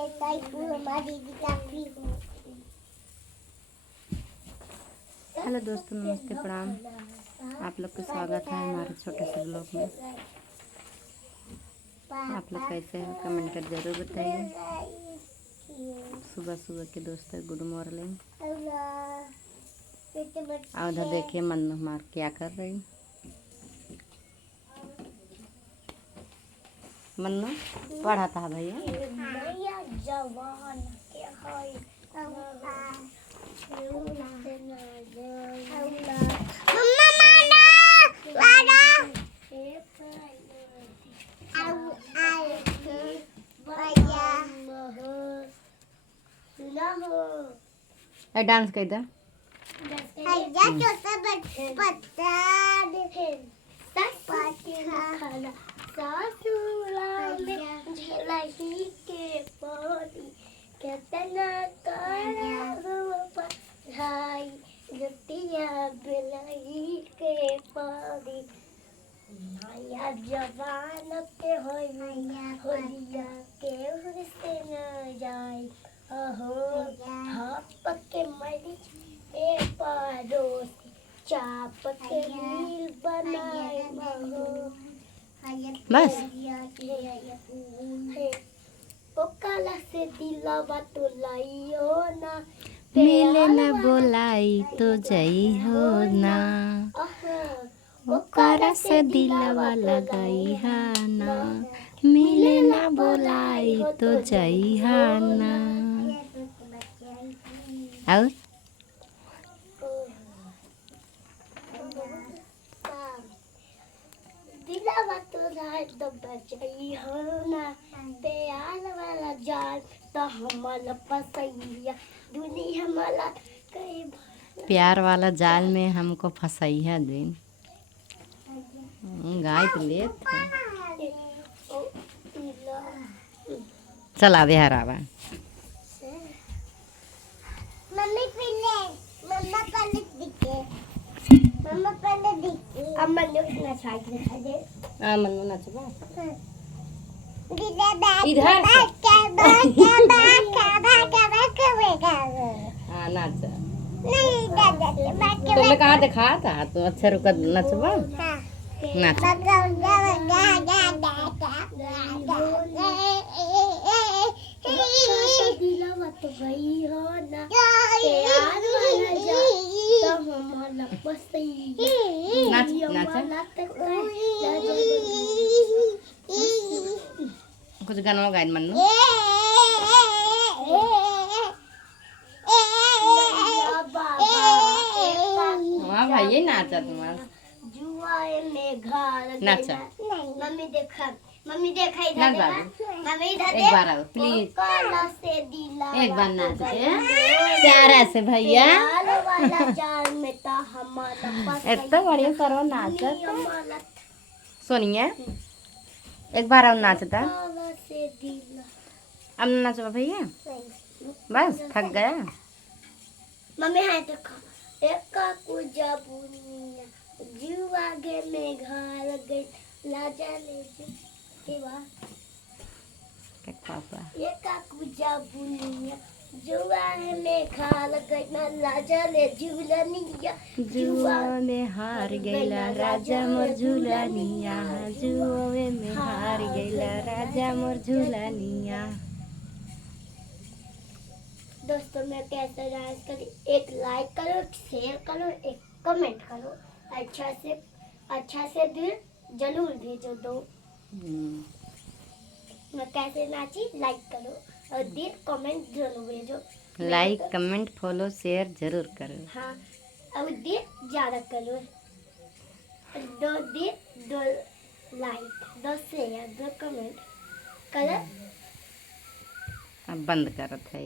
Hello दोस्तों, नमस्ते, प्रणाम। आप लोग का स्वागत है हमारे छोटे से ब्लॉग में। आप लोग कैसे हैं कमेंट कर जरूर बताइए। सुबह सुबह के दोस्तों गुड मॉर्निंग। और उधर देखिए मन्नू मार क्या कर रही। मन्नू पढ़ा था भैया। डांस कर इधर। जवान के होलिया के हुस्न न जाए अहो हाप के मरी ए पड़ोस चाप के नील बनाए महो बस ओ काला से दिलवा तो लाइयो ना मिले न बोलाई तो जई हो ना। ओकरा से दिलवा लगाई है ना, मिले न बोलाई तो जई है ना। और दिलवा तो रात तो बचाई हो ना प्यार वाला जाल तो हमारा फसैया दुनिया हमारा कई प्यार वाला जाल में हमको फंसाई है दिन। गाय तो लेत चला दे हरावा। मम्मी पहले दिखे मम्मा पहले दिखे अब मन्नू कितना साइड दिखा दे। मन्नू नचबा इधर नाच। नहीं दादा तुम्हें कहाँ दिखा था तुम अच्छा रुका नचबा नाच। कुछ गाना गाय मन्नू। हाँ भाई नाचा तुम्हारा नाचा। मम्मी देखा इधर मम्मी इधर एक बार आओ प्लीज। एक बार नाच प्यारा से भैया। इतना बढ़िया करो नाच सोनिया। एक बार आओ नाचता अब नाचो भैया। बस थक गया। मम्मी है देखो एक कुजा बुनिया जुआ गे में घर गई लाजा ले के बा पापा एक कुजा बुनिया जुआ में घर गई ना लाजा ले झूलनिया जुआ में हार गईला राजा मोर झूलनिया। जुआ में हार गईला राजा मोर झूलनिया। दोस्तों मैं कैसा डांस करी एक लाइक करो एक शेयर करो एक कमेंट करो अच्छा से दिल जरूर भेजो दो। मैं कैसे नाची लाइक करो और दिल कमेंट जरूर भेजो। लाइक कमेंट फॉलो शेयर जरूर करो। हाँ और दिल ज्यादा करो। दो दिल दो लाइक दो शेयर दो कमेंट करो। अब बंद करत है।